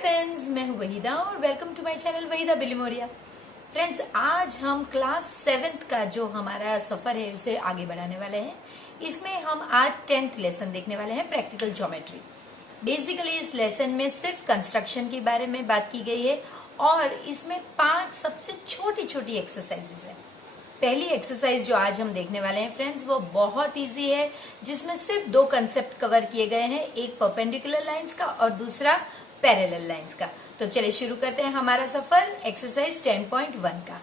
Friends, मैं हूं वहीदा और welcome to my channel Waheeda Bilimoria. Friends, आज हम क्लास 7th का जो हमारा सफर है उसे आगे बढ़ाने वाले हैं। इसमें हम आज 10th लेसन देखने वाले हैं, प्रैक्टिकल ज्योमेट्री। बेसिकली इस लेसन में सिर्फ कंस्ट्रक्शन के बारे में बात की गई है और इसमें 5 सबसे छोटी छोटी एक्सरसाइजेस हैं। पहली एक्सरसाइज जो आज हम देखने वाले हैं फ्रेंड्स, वो बहुत इजी है, जिसमें सिर्फ 2 कंसेप्ट कवर किए गए हैं, एक परपेंडिकुलर लाइंस का और दूसरा पैरेलल लाइंस का। तो चलिए शुरू करते हैं हमारा सफर एक्सरसाइज 10.1 का।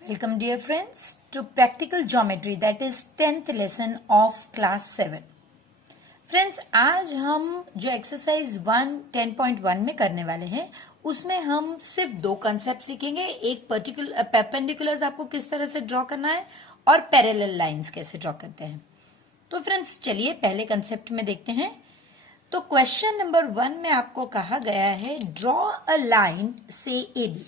Welcome dear friends to practical geometry, that is 10th lesson of class 7। Friends, आज हम जो एक्सरसाइज 10.1 में करने वाले हैं उसमें हम सिर्फ 2 कंसेप्ट सीखेंगे। एक पर्टिकुलर परपेंडिकुलर्स आपको किस तरह से ड्रॉ करना है और पैरेलल लाइंस कैसे ड्रॉ करते हैं। तो फ्रेंड्स चलिए पहले कंसेप्ट में देखते हैं। तो क्वेश्चन नंबर 1 में आपको कहा गया है ड्रॉ अ लाइन से एबी,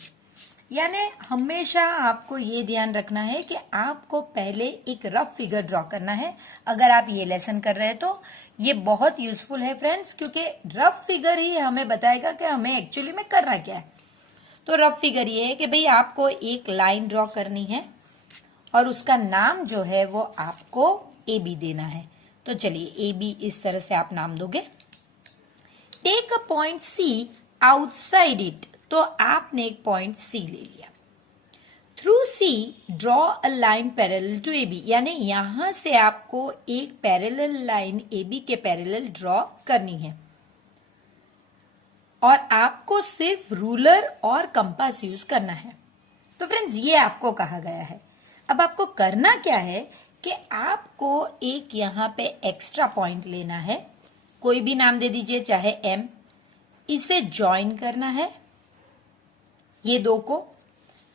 यानी हमेशा आपको ये ध्यान रखना है कि आपको पहले एक रफ फिगर ड्रॉ करना है। अगर आप ये लेसन कर रहे हैं तो ये बहुत यूजफुल है फ्रेंड्स, क्योंकि रफ फिगर ही हमें बताएगा कि हमें एक्चुअली में करना क्या है। तो रफ फिगर ये है कि भाई आपको एक लाइन ड्रॉ करनी है और उसका नाम जो है वो आपको एबी देना है। तो चलिए एबी इस तरह से आप नाम दोगे। Take a point C outside it, तो आपने एक पॉइंट सी ले लिया। Through C draw a line parallel to AB, यानी यहां से आपको एक पैरेलल लाइन एबी के पैरेलल ड्रॉ करनी है और आपको सिर्फ रूलर और कंपास यूज करना है। तो फ्रेंड्स ये आपको कहा गया है। अब आपको करना क्या है कि आपको एक यहां पे एक्स्ट्रा पॉइंट लेना है, कोई भी नाम दे दीजिए, चाहे एम। इसे ज्वाइन करना है ये 2 को।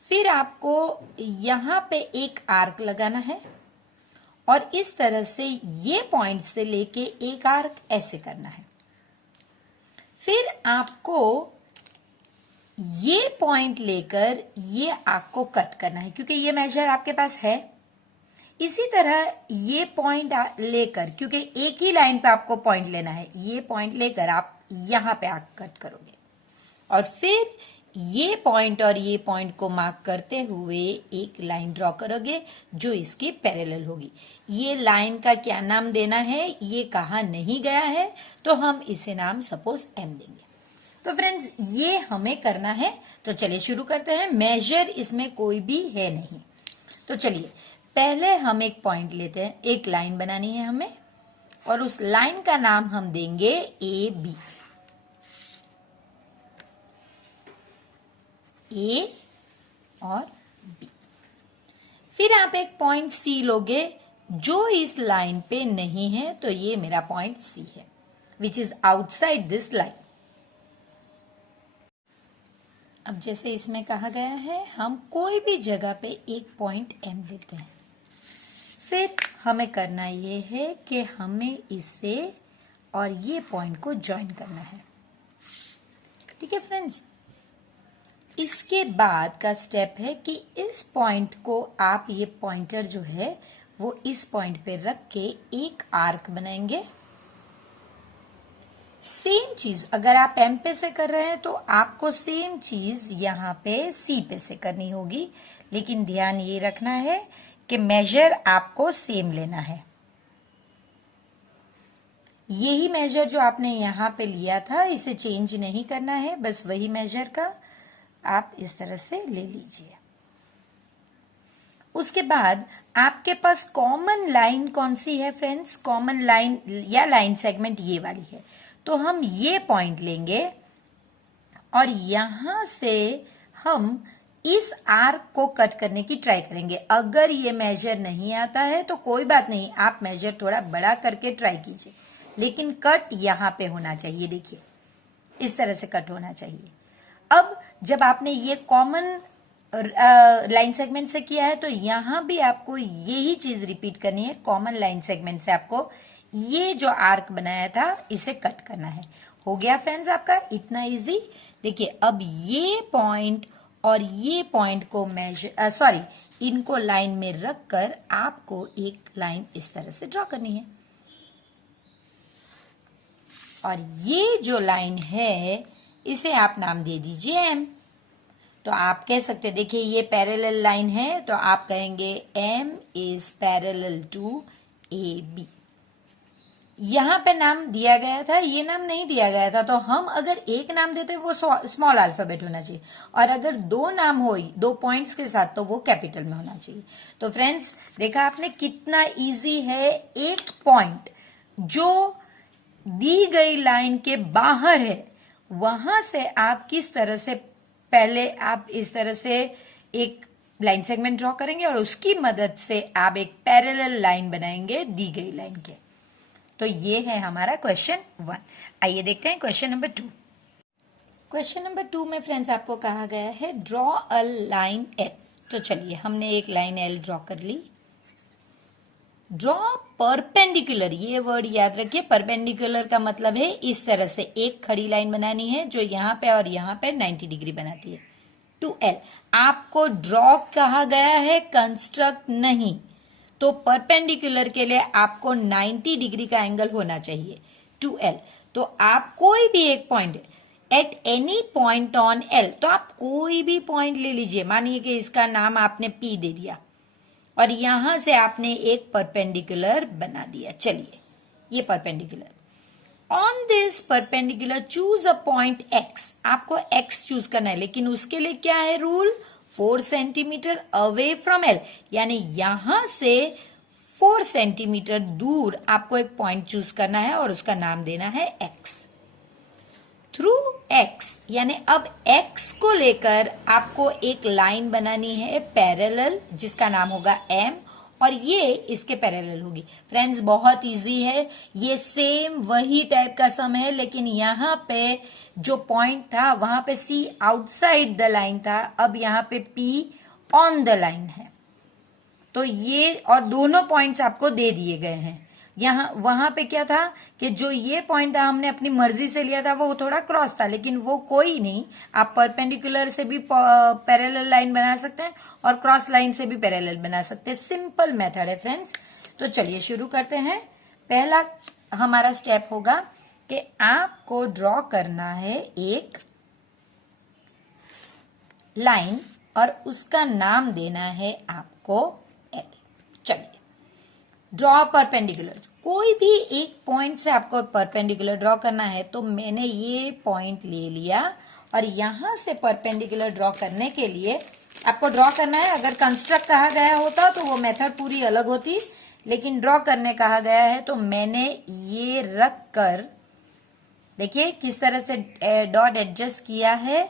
फिर आपको यहां पे एक आर्क लगाना है और इस तरह से ये पॉइंट से लेके एक आर्क ऐसे करना है। फिर आपको ये पॉइंट लेकर ये आर्क को कट करना है, क्योंकि ये मेजर आपके पास है। इसी तरह ये पॉइंट लेकर, क्योंकि एक ही लाइन पे आपको पॉइंट लेना है, ये पॉइंट लेकर आप यहां पे आर्क कट करोगे और फिर ये पॉइंट और ये पॉइंट को मार्क करते हुए एक लाइन ड्रॉ करोगे जो इसकी पैरेलल होगी। ये लाइन का क्या नाम देना है ये कहा नहीं गया है, तो हम इसे नाम सपोज एम देंगे। तो फ्रेंड्स ये हमें करना है। तो चलिए शुरू करते हैं। मेजर इसमें कोई भी है नहीं। तो चलिए पहले हम एक पॉइंट लेते हैं, एक लाइन बनानी है हमें और उस लाइन का नाम हम देंगे ए बी। ए और बी। फिर आप एक पॉइंट सी लोगे जो इस लाइन पे नहीं है, तो ये मेरा पॉइंट सी है, which is outside this line. अब जैसे इसमें कहा गया है हम कोई भी जगह पे एक पॉइंट एम लेते हैं। फिर हमें करना ये है कि हमें इसे और ये पॉइंट को ज्वाइन करना है। ठीक है फ्रेंड्स, इसके बाद का स्टेप है कि इस पॉइंट को आप, ये पॉइंटर जो है वो इस पॉइंट पे रख के एक आर्क बनाएंगे। सेम चीज अगर आप एम पे से कर रहे हैं तो आपको सेम चीज यहां पे सी पे से करनी होगी, लेकिन ध्यान ये रखना है कि मेजर आपको सेम लेना है। यही मेजर जो आपने यहां पे लिया था इसे चेंज नहीं करना है, बस वही मेजर का आप इस तरह से ले लीजिए। उसके बाद आपके पास कॉमन लाइन कौन सी है फ्रेंड्स? कॉमन लाइन या लाइन सेगमेंट ये वाली है। तो हम ये पॉइंट लेंगे और यहां से हम इस आर्क को कट करने की ट्राई करेंगे। अगर ये मेजर नहीं आता है तो कोई बात नहीं, आप मेजर थोड़ा बड़ा करके ट्राई कीजिए, लेकिन कट यहां पे होना चाहिए। देखिए इस तरह से कट होना चाहिए। अब जब आपने ये कॉमन लाइन सेगमेंट से किया है तो यहां भी आपको यही चीज रिपीट करनी है। कॉमन लाइन सेगमेंट से आपको ये जो आर्क बनाया था इसे कट करना है। हो गया फ्रेंड्स आपका इतना इजी। देखिए अब ये पॉइंट और ये पॉइंट को मेजर इनको लाइन में रखकर आपको एक लाइन इस तरह से ड्रॉ करनी है और ये जो लाइन है इसे आप नाम दे दीजिए एम। तो आप कह सकते, देखिए ये पैरेलल लाइन है, तो आप कहेंगे M is parallel to A B. यहां पे नाम दिया गया था, ये नाम नहीं दिया गया था, तो हम अगर एक नाम देते वो स्मॉल अल्फाबेट होना चाहिए, और अगर दो नाम हो दो पॉइंट्स के साथ तो वो कैपिटल में होना चाहिए। तो फ्रेंड्स देखा आपने कितना इजी है, एक पॉइंट जो दी गई लाइन के बाहर है वहां से आप किस तरह से, पहले आप इस तरह से एक लाइन सेगमेंट ड्रॉ करेंगे और उसकी मदद से आप एक पैरेलल लाइन बनाएंगे दी गई लाइन के। तो ये है हमारा क्वेश्चन 1। आइए देखते हैं क्वेश्चन नंबर 2। क्वेश्चन नंबर 2 में फ्रेंड्स आपको कहा गया है ड्रॉ अ लाइन एल। तो चलिए हमने एक लाइन एल ड्रॉ कर ली। ड्रॉ परपेंडिकुलर, ये वर्ड याद रखिए, परपेंडिकुलर का मतलब है इस तरह से एक खड़ी लाइन बनानी है जो यहां पे और यहां पे 90 डिग्री बनाती है। टू एल आपको ड्रॉ कहा गया है, कंस्ट्रक्ट नहीं। तो परपेंडिकुलर के लिए आपको 90 डिग्री का एंगल होना चाहिए। टू एल तो आप कोई भी एक point at any point on L, तो आप कोई भी पॉइंट ले लीजिए। मानिए कि इसका नाम आपने पी दे दिया और यहां से आपने एक परपेंडिकुलर बना दिया। चलिए ये perpendicular, on this perpendicular choose a point x. आपको एक्स चूज करना है, लेकिन उसके लिए क्या है rule, 4 centimetre away from L, यानी यहां से 4 सेंटीमीटर दूर आपको एक पॉइंट चूज करना है और उसका नाम देना है एक्स। थ्रू एक्स यानी अब एक्स को लेकर आपको एक लाइन बनानी है पैरेलल, जिसका नाम होगा एम, और ये इसके पैरेलल होगी। फ्रेंड्स बहुत इजी है, ये सेम वही टाइप का सम है, लेकिन यहाँ पे जो पॉइंट था वहां पे सी आउटसाइड द लाइन था, अब यहाँ पे पी ऑन द लाइन है। तो ये और दोनों पॉइंट्स आपको दे दिए गए हैं। यहाँ वहां पे क्या था कि जो ये पॉइंट था हमने अपनी मर्जी से लिया था, वो थोड़ा क्रॉस था, लेकिन वो कोई नहीं, आप परपेंडिकुलर से भी पैरेलल लाइन बना सकते हैं और क्रॉस लाइन से भी पैरेलल बना सकते हैं। सिंपल मेथड है फ्रेंड्स। तो चलिए शुरू करते हैं। पहला हमारा स्टेप होगा कि आपको ड्रॉ करना है एक लाइन और उसका नाम देना है आपको एल। चलिए ड्रॉ परपेंडिकुलर, कोई भी एक पॉइंट से आपको परपेंडिकुलर ड्रॉ करना है। तो मैंने ये पॉइंट ले लिया और यहां से परपेंडिकुलर ड्रॉ करने के लिए आपको ड्रॉ करना है। अगर कंस्ट्रक्ट कहा गया होता तो वो मेथड पूरी अलग होती, लेकिन ड्रॉ करने कहा गया है तो मैंने ये रख कर, देखिए किस तरह से डॉट एडजस्ट किया है,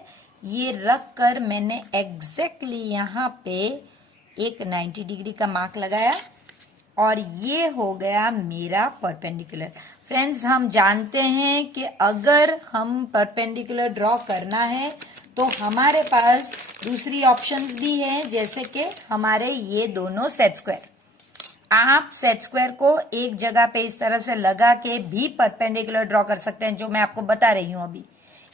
ये रख कर मैंने एग्जैक्टली यहाँ पे एक 90 डिग्री का मार्क लगाया और ये हो गया मेरा परपेंडिकुलर। फ्रेंड्स हम जानते हैं कि अगर हम परपेंडिकुलर ड्रॉ करना है तो हमारे पास दूसरी ऑप्शंस भी हैं, जैसे कि हमारे ये दोनों सेट स्क्वायर। आप सेट स्क्वायर को एक जगह पे इस तरह से लगा के भी परपेंडिकुलर ड्रॉ कर सकते हैं, जो मैं आपको बता रही हूं अभी,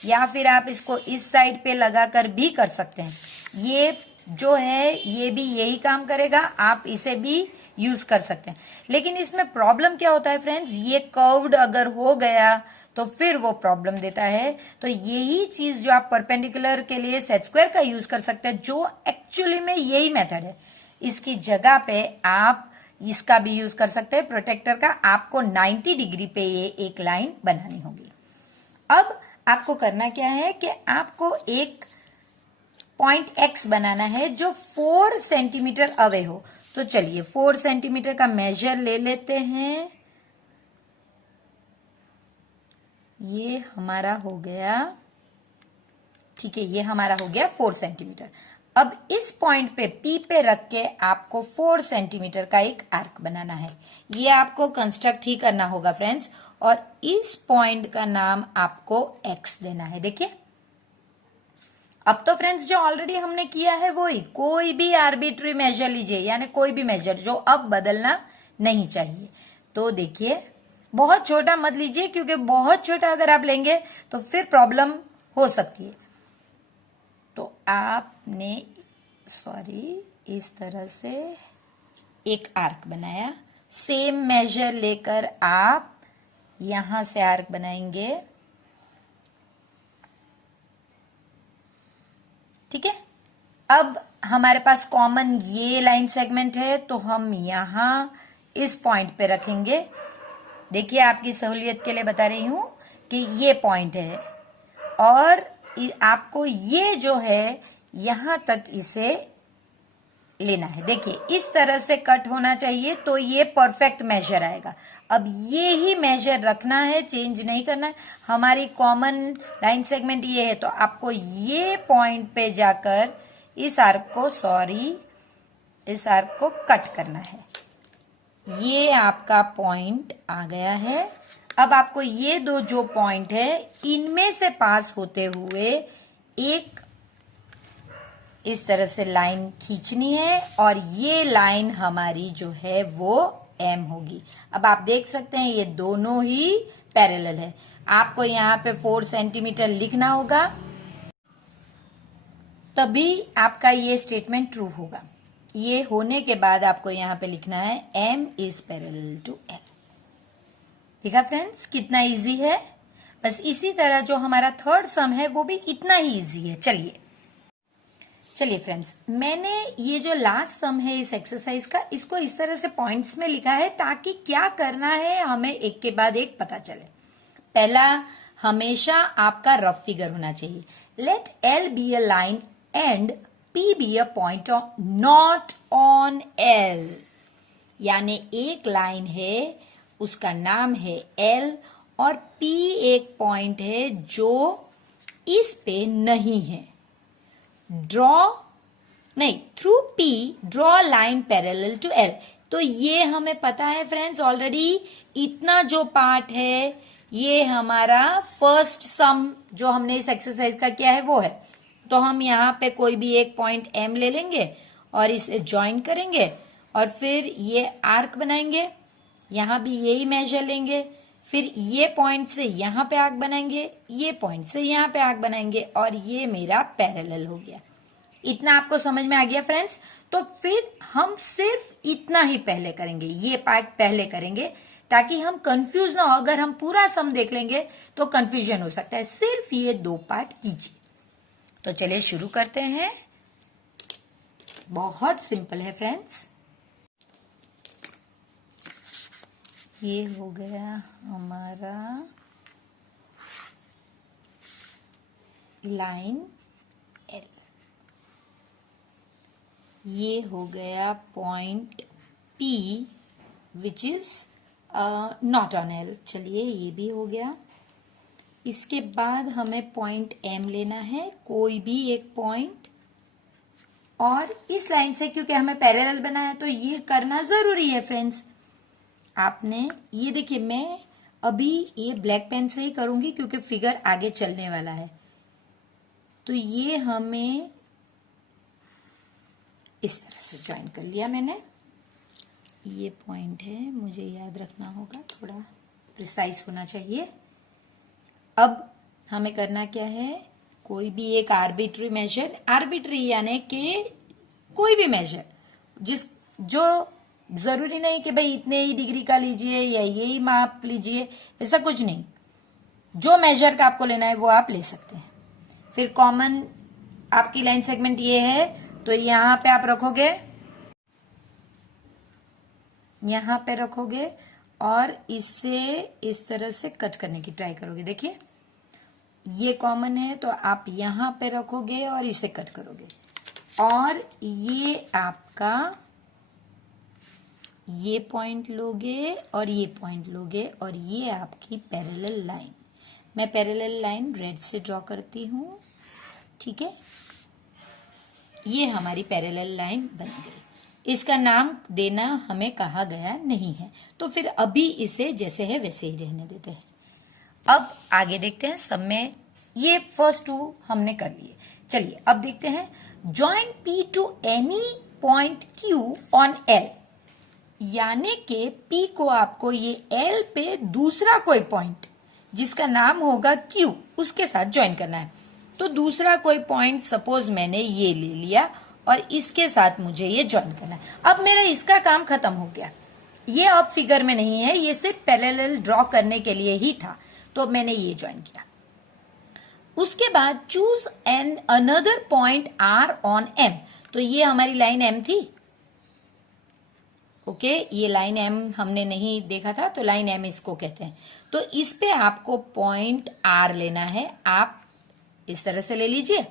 या फिर आप इसको इस साइड पे लगाकर भी कर सकते हैं। ये जो है ये भी यही काम करेगा, आप इसे भी यूज कर सकते हैं। लेकिन इसमें प्रॉब्लम क्या होता है फ्रेंड्स, ये कर्व्ड अगर हो गया तो फिर वो प्रॉब्लम देता है। तो यही चीज जो आप परपेंडिकुलर के लिए सेट स्क्वायर का यूज कर सकते हैं, जो एक्चुअली में यही मेथड है, इसकी जगह पे आप इसका भी यूज कर सकते हैं, प्रोटेक्टर का। आपको 90 डिग्री पे ये एक लाइन बनानी होगी। अब आपको करना क्या है कि आपको एक पॉइंट एक्स बनाना है जो 4 सेंटीमीटर अवे हो। तो चलिए 4 सेंटीमीटर का मेजर ले लेते हैं। ये हमारा हो गया, ठीक है, ये हमारा हो गया 4 सेंटीमीटर। अब इस पॉइंट पे पी पे रख के आपको 4 सेंटीमीटर का एक आर्क बनाना है। ये आपको कंस्ट्रक्ट ही करना होगा फ्रेंड्स, और इस पॉइंट का नाम आपको एक्स देना है। देखिए अब तो फ्रेंड्स जो ऑलरेडी हमने किया है वही, कोई भी आर्बिट्री मेजर लीजिए, यानी कोई भी मेजर जो अब बदलना नहीं चाहिए। तो देखिए बहुत छोटा मत लीजिए, क्योंकि बहुत छोटा अगर आप लेंगे तो फिर प्रॉब्लम हो सकती है। तो आपने इस तरह से एक आर्क बनाया, सेम मेजर लेकर आप यहां से आर्क बनाएंगे, ठीक है। अब हमारे पास कॉमन ये लाइन सेगमेंट है, तो हम यहां इस पॉइंट पे रखेंगे। देखिए, आपकी सहूलियत के लिए बता रही हूं कि ये पॉइंट है और आपको ये जो है यहां तक इसे लेना है। देखिए, इस तरह से कट होना चाहिए, तो ये परफेक्ट मेजर आएगा। अब ये ही मेजर रखना है, चेंज नहीं करना है। हमारी कॉमन लाइन सेगमेंट ये है, तो आपको ये पॉइंट पे जाकर इस आर्क को कट करना है। ये आपका पॉइंट आ गया है। अब आपको ये दो जो पॉइंट है, इनमें से पास होते हुए एक इस तरह से लाइन खींचनी है और ये लाइन हमारी जो है वो एम होगी। अब आप देख सकते हैं ये दोनों ही पैरेलल है। आपको यहाँ पे 4 सेंटीमीटर लिखना होगा, तभी आपका ये स्टेटमेंट ट्रू होगा। ये होने के बाद आपको यहाँ पे लिखना है M is parallel to L. देखा फ्रेंड्स, कितना इजी है। बस इसी तरह जो हमारा थर्ड सम है वो भी इतना ही इजी है। चलिए फ्रेंड्स, मैंने ये जो लास्ट सम है इस एक्सरसाइज का, इसको इस तरह से पॉइंट्स में लिखा है ताकि क्या करना है हमें एक के बाद एक पता चले। पहला, हमेशा आपका रफ फिगर होना चाहिए। Let L be a line and P be a point not on L. यानी एक लाइन है, उसका नाम है एल, और पी एक पॉइंट है जो इस पे नहीं है। Through P draw line parallel to L. तो ये हमें पता है फ्रेंड्स ऑलरेडी, इतना जो पार्ट है ये हमारा फर्स्ट सम जो हमने इस एक्सरसाइज का किया है वो है। तो हम यहाँ पे कोई भी एक पॉइंट एम ले लेंगे और इसे ज्वाइन करेंगे और फिर ये आर्क बनाएंगे। यहाँ भी यही मेजर लेंगे, फिर ये पॉइंट से यहाँ पे आर्क बनाएंगे, ये पॉइंट से यहाँ पे आर्क बनाएंगे और ये मेरा पैरेलल हो गया। इतना आपको समझ में आ गया फ्रेंड्स। तो फिर हम सिर्फ इतना ही पहले करेंगे, ये पार्ट पहले करेंगे ताकि हम कंफ्यूज ना हो। अगर हम पूरा सम देख लेंगे तो कंफ्यूजन हो सकता है। सिर्फ ये दो पार्ट कीजिए। तो चलिए शुरू करते हैं। बहुत सिंपल है फ्रेंड्स। ये हो गया हमारा लाइन एल, ये हो गया point P which is not on L. चलिए ये भी हो गया। इसके बाद हमें पॉइंट M लेना है, कोई भी एक पॉइंट, और इस लाइन से क्योंकि हमें पैरेलल बनाया तो ये करना जरूरी है फ्रेंड्स। आपने ये देखिए, मैं अभी ये ब्लैक पेन से ही करूंगी क्योंकि फिगर आगे चलने वाला है। तो ये हमें इस तरह से ज्वाइन कर लिया मैंने। ये पॉइंट है, मुझे याद रखना होगा, थोड़ा प्रिसाइज होना चाहिए। अब हमें करना क्या है, कोई भी एक आर्बिट्री मेजर, आर्बिट्री यानी कि कोई भी मेजर जो जरूरी नहीं कि भाई इतने ही डिग्री का लीजिए या यही माप लीजिए, ऐसा कुछ नहीं। जो मेजर का आपको लेना है वो आप ले सकते हैं। फिर कॉमन आपकी लाइन सेगमेंट ये है, तो यहां पे आप रखोगे और इससे इस तरह से कट करने की ट्राई करोगे। देखिए ये कॉमन है तो आप यहां पे रखोगे और इसे कट करोगे, और ये आपका ये पॉइंट लोगे और ये पॉइंट लोगे, और ये आपकी पैरेलल लाइन। मैं पैरेलल लाइन रेड से ड्रॉ करती हूं, ठीक है। ये हमारी पैरेलल लाइन बन गई। इसका नाम देना हमें कहा गया नहीं है, तो फिर अभी इसे जैसे है वैसे ही रहने देते हैं। अब आगे देखते हैं। सब में ये फर्स्ट टू हमने कर लिए। चलिए अब देखते हैं। Join P to any point Q on L, यानी कि P को आपको ये L पे दूसरा कोई पॉइंट जिसका नाम होगा Q उसके साथ ज्वाइन करना है। तो दूसरा कोई पॉइंट सपोज मैंने ये ले लिया और इसके साथ मुझे ये ज्वाइन करना है। अब मेरा इसका काम खत्म हो गया। ये अब फिगर में नहीं है, ये सिर्फ पैरेलल ड्रॉ करने के लिए ही था, तो मैंने ये ज्वाइन किया। उसके बाद choose an another point R on M, तो ये हमारी लाइन एम थी। ओके, ये लाइन एम हमने नहीं देखा था, तो लाइन एम इसको कहते हैं। तो इस पे आपको पॉइंट आर लेना है, आप इस तरह से ले लीजिए।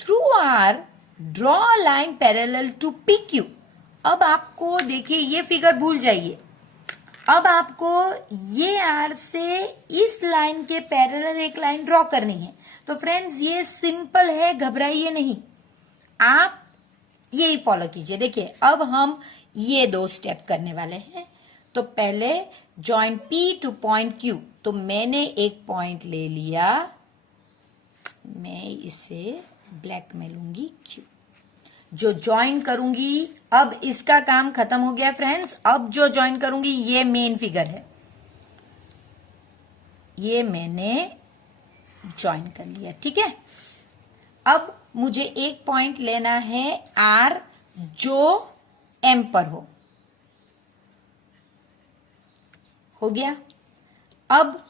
Through R draw a line parallel to P Q. अब आपको देखिए, ये फिगर भूल जाइए, अब आपको ये आर से इस लाइन के पैरेलल एक लाइन ड्रॉ करनी है। तो फ्रेंड्स ये सिंपल है, घबराइए नहीं, आप यही फॉलो कीजिए। देखिए अब हम ये 2 स्टेप करने वाले हैं। तो पहले joint P two point Q, तो मैंने एक पॉइंट ले लिया, मैं इसे ब्लैक में लूंगी क्यू, जो ज्वाइन करूंगी। अब इसका काम खत्म हो गया फ्रेंड्स, अब जो ज्वाइन करूंगी ये मेन फिगर है, ये मैंने ज्वाइन कर लिया, ठीक है। अब मुझे एक पॉइंट लेना है आर जो एम पर हो गया। अब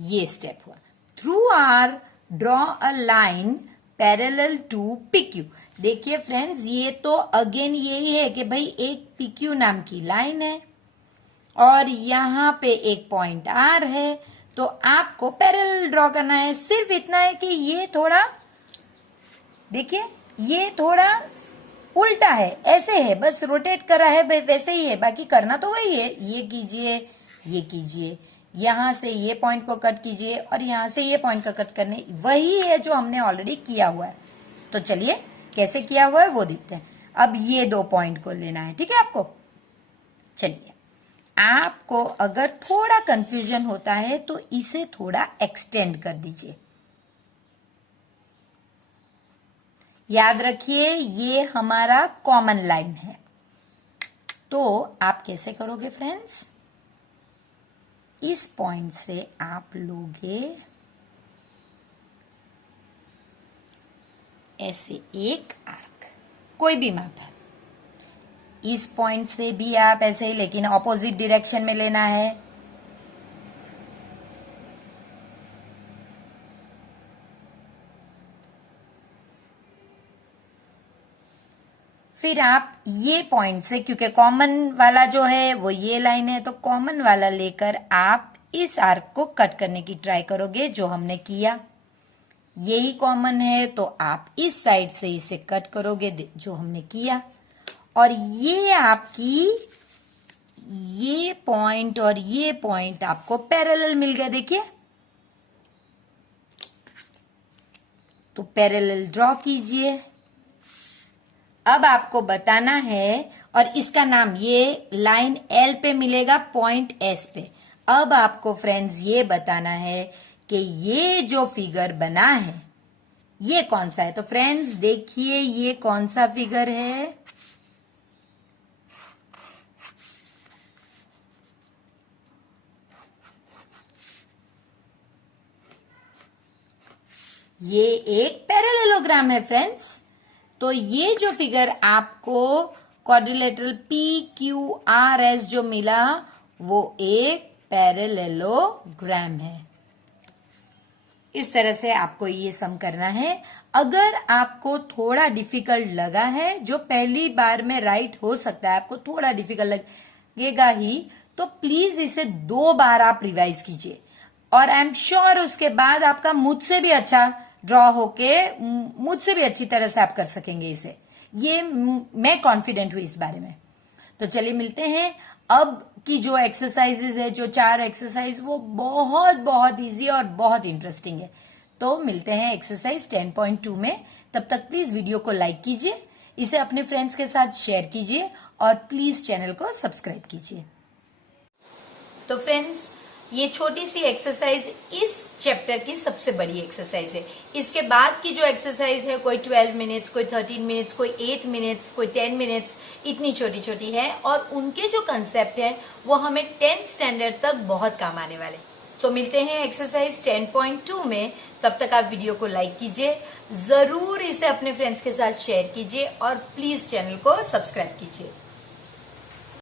ये स्टेप हुआ, through R draw a line parallel to PQ. देखिए फ्रेंड्स, ये तो अगेन यही है कि भाई एक पीक्यू नाम की लाइन है और यहां पे एक पॉइंट आर है, तो आपको पैरेलल ड्रॉ करना है। सिर्फ इतना है कि ये थोड़ा, देखिए ये थोड़ा उल्टा है, ऐसे है, बस रोटेट करा है, वैसे ही है, बाकी करना तो वही है। ये कीजिए, ये कीजिए, यहां से ये पॉइंट को कट कीजिए और यहां से ये पॉइंट को कट करने, वही है जो हमने ऑलरेडी किया हुआ है। तो चलिए कैसे किया हुआ है वो देखते हैं। अब ये 2 पॉइंट को लेना है, ठीक है आपको। चलिए, आपको अगर थोड़ा कंफ्यूजन होता है तो इसे थोड़ा एक्सटेंड कर दीजिए। याद रखिए ये हमारा कॉमन लाइन है। तो आप कैसे करोगे फ्रेंड्स, इस पॉइंट से आप लोगे ऐसे एक आर्क, कोई भी माप है, इस पॉइंट से भी आप ऐसे ही, लेकिन ऑपोजिट डायरेक्शन में लेना है। फिर आप ये पॉइंट से, क्योंकि कॉमन वाला जो है वो ये लाइन है, तो कॉमन वाला लेकर आप इस आर्क को कट करने की ट्राई करोगे, जो हमने किया। यही कॉमन है तो आप इस साइड से इसे कट करोगे, जो हमने किया। और ये आपकी ये पॉइंट और ये पॉइंट आपको पैरेलल मिल गए, देखिए। तो पैरेलल ड्रॉ कीजिए। अब आपको बताना है, और इसका नाम ये लाइन एल पे मिलेगा, पॉइंट एस पे। अब आपको फ्रेंड्स ये बताना है कि ये जो फिगर बना है ये कौन सा है। तो फ्रेंड्स देखिए ये कौन सा फिगर है, ये एक पैरेललोग्राम है फ्रेंड्स। तो ये जो फिगर आपको quadrilateral P Q R S जो मिला वो एक पैरेललोग्राम है। इस तरह से आपको ये सम करना है। अगर आपको थोड़ा डिफिकल्ट लगा है, जो पहली बार में राइट हो सकता है, आपको थोड़ा डिफिकल्ट लगेगा ही, तो प्लीज इसे 2 बार आप रिवाइज कीजिए, और आई एम श्योर उसके बाद आपका मुझसे भी अच्छा ड्रॉ होके, मुझसे भी अच्छी तरह से आप कर सकेंगे इसे। ये मैं कॉन्फिडेंट हुई इस बारे में। तो चलिए मिलते हैं। अब की जो एक्सरसाइजेज है, जो 4 एक्सरसाइज, वो बहुत बहुत इजी और बहुत इंटरेस्टिंग है। तो मिलते हैं एक्सरसाइज 10.2 में। तब तक प्लीज वीडियो को लाइक कीजिए, इसे अपने फ्रेंड्स के साथ शेयर कीजिए और प्लीज चैनल को सब्सक्राइब कीजिए। तो फ्रेंड्स ये छोटी सी एक्सरसाइज इस चैप्टर की सबसे बड़ी एक्सरसाइज है। इसके बाद की जो एक्सरसाइज है, कोई 12 मिनट्स, कोई 13 मिनट्स, कोई 8 मिनट्स, कोई 10 मिनट्स, इतनी छोटी छोटी है, और उनके जो कंसेप्ट है वो हमें 10th स्टैंडर्ड तक बहुत काम आने वाले। तो मिलते हैं एक्सरसाइज 10.2 में। तब तक आप वीडियो को लाइक कीजिए, जरूर इसे अपने फ्रेंड्स के साथ शेयर कीजिए और प्लीज चैनल को सब्सक्राइब कीजिए।